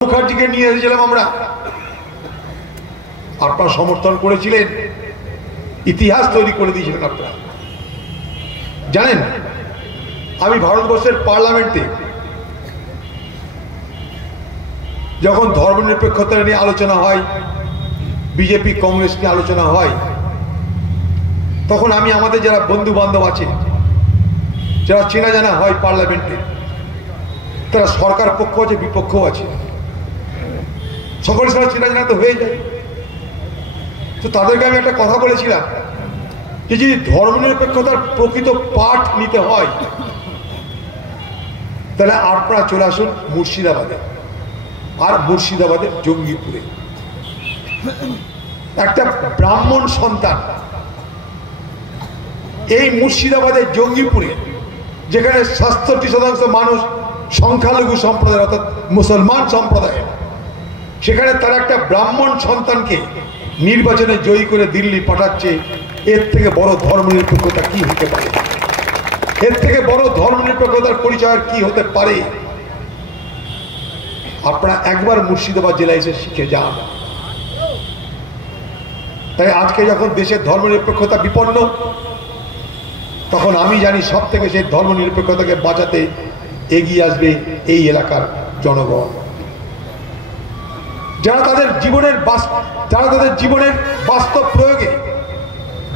মুখার্জিকে নিয়ে এসেছিলাম আমরা, আপনারা সমর্থন করেছিলেন, ইতিহাস তৈরি করে দিয়েছিলেন আপনারা। জানেন, আমি ভারতবর্ষের পার্লামেন্টে যখন ধর্মনিরপেক্ষতা নিয়ে আলোচনা হয়, বিজেপি কংগ্রেস নিয়ে আলোচনা হয়, তখন আমি আমাদের যারা বন্ধু বান্ধব আছে, যারা চেনা জানা হয় পার্লামেন্টে, তারা সরকার পক্ষ আছে, বিপক্ষ আছে, সকলের সঙ্গে চেনা জানা তো হয়ে যায়। তো তাদেরকে আমি একটা কথা বলেছিলাম যে যদি ধর্মনিরপেক্ষতার প্রকৃত পাঠ নিতে হয় তাহলে আপনারা চলে আসুন মুর্শিদাবাদে, আর মুর্শিদাবাদের জঙ্গিপুরে। একটা ব্রাহ্মণ সন্তান এই মুর্শিদাবাদের জঙ্গিপুরে, যেখানে 67% মানুষ সংখ্যালঘু সম্প্রদায় অর্থাৎ মুসলমান সম্প্রদায়, সেখানে তারা একটা ব্রাহ্মণ সন্তানকে নির্বাচনে জয়ী করে দিল্লি পাঠাচ্ছে। এর থেকে বড় ধর্মনিরপেক্ষতা কি হতে পারে? এর থেকে বড় ধর্মনিরপেক্ষতার পরিচয় কি হতে পারে? আপনারা একবার মুর্শিদাবাদ জেলায় এসে শিখে যান। তাই আজকে যখন দেশের ধর্মনিরপেক্ষতা বিপন্ন, তখন আমি জানি সব থেকে সেই ধর্মনিরপেক্ষতাকে বাঁচাতে এগিয়ে আসবে এই এলাকার জনগণ, যারা তাদের জীবনের বাস্তব প্রয়োগে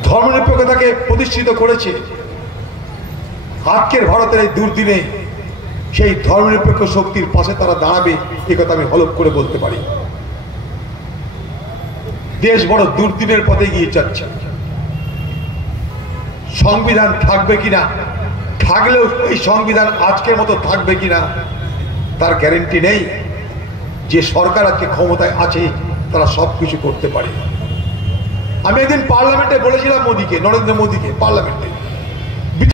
ধর্মনিরপেক্ষতাকে প্রতিষ্ঠিত করেছে। আজকের ভারতের এই দুর্দিনে সেই ধর্মনিরপেক্ষ শক্তির পাশে তারা দাঁড়াবে, এ কথা আমি হলফ করে বলতে পারি। দেশ বড় দুর্দিনের পথে এগিয়ে যাচ্ছে। সংবিধান থাকবে কিনা, থাকলেও এই সংবিধান আজকের মতো থাকবে কিনা তার গ্যারেন্টি নেই। যে সরকার আজকে ক্ষমতায় আছে তারা সবকিছু করতে পারে। আমি একদিন পার্লামেন্টে বলেছিলাম মোদীকে, নরেন্দ্র মোদীকে পার্লামেন্টে,